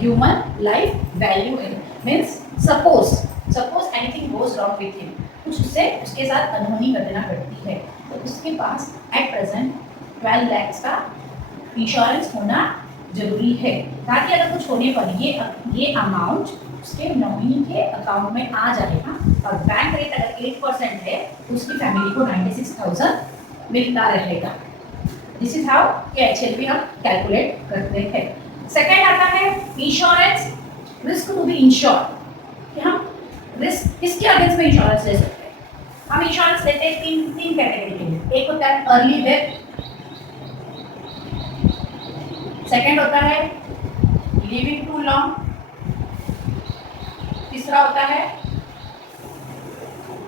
Human life value in means suppose anything goes wrong with him, कुछ उससे उसके साथ अनहोनी कर देना पड़ती है, तो उसके पास एट प्रेजेंट 12 लाख का इंश्योरेंस होना जरूरी है, ताकि अगर कुछ होने पर ये अमाउंट उसके नॉमिनी के अकाउंट में आ जाएगा। और बैंक रेट अगर 8% है तो उसकी फैमिली को 96,000 मिलता रहेगा। दिस इज हाउ कि एक्चुअली हम कैलकुलेट करते हैं। सेकेंड आता है insurance risk to be insure, कि हम रिस्क किसके अगेंस्ट में इंश्योरेंस ले सकते हैं। हम इंश्योरेंस लेते हैं तीन कैटेगरी के लिए। एक होता है अर्ली डेथ, सेकेंड होता है लिविंग टू लॉन्ग, तीसरा होता है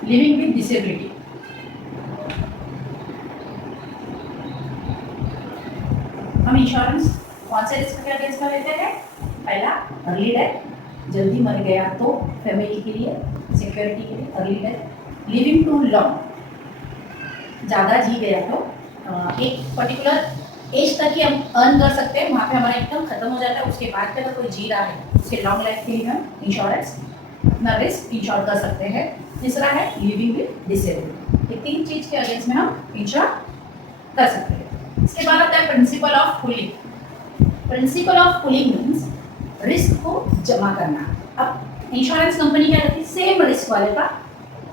लिविंग विद डिसेबिलिटी। हम इंश्योरेंस कौन से रिस्क के अगेंस्ट में लेते हैं? पहला अर्ली डेथ, जल्दी मर गया तो फैमिली के लिए सिक्योरिटी के लिए early death. Living too long, ज़्यादा जी गया तो एक पर्टिकुलर एज तक ही हम अर्न कर सकते हैं, वहाँ पे हमारा इनकम खत्म हो जाता है, उसके बाद का अगर कोई जी रहा है उसके लॉन्ग लाइफ के लिए हम इंश्योरेंस अपना रिस्क इंश्योर कर सकते हैं। तीसरा है लिविंग विद डिसेबिलिटी, ये तीन चीज़ के अगेंस्ट में हम इंश्योर कर सकते हैं। इसके बाद आता है principle of pooling. Principle of pooling means risk को जमा करना। अब इंश्योरेंस कंपनी क्या करती है, सेम रिस्क वाले का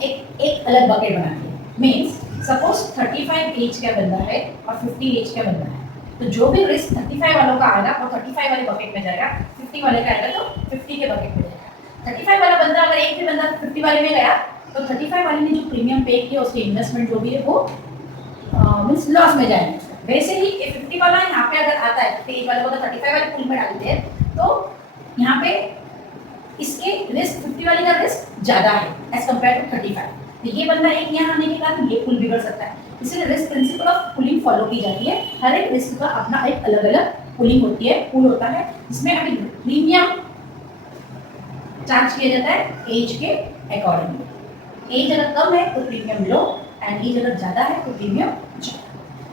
एक अलग बकेट बनाती है। मीन्स सपोज 35 एज का बंदा है और 50 एज का बंदा है, तो जो भी रिस्क 35 वालों का आएगा वो 35 वाले बकेट में जाएगा, 50 वाले का आएगा तो 50 के बकेट में जाएगा। 35 वाला बंदा अगर एक भी बंदा 50 वाले में गया तो 35 वाले ने जो प्रीमियम पे किया उसके इन्वेस्टमेंट जो भी है वो मीन्स लॉस में जाएगा। वैसे ही 50 वाला यहाँ पे अगर आता है 50 एज वाले को तो 35 वाले पूल में डालते हैं, तो यहाँ पे इसके रिस्क 50 वाले का रिस्क ज़्यादा है एज कम्पेयर टू 35। तो ये बंदा एक यहाँ आने के कारण ये पुल बिगड़ सकता है, इसलिए risk principle of pulling follow की जाती है। हर एक रिस्क का अपना एक अलग अलग पुलिंग होती है, पुल होता है, जिसमें अभी प्रीमियम चार्ज किया जाता है एज के अकॉर्डिंगली। एज अगर कम है तो प्रीमियम लो एंड एज अगर ज़्यादा है तो प्रीमियम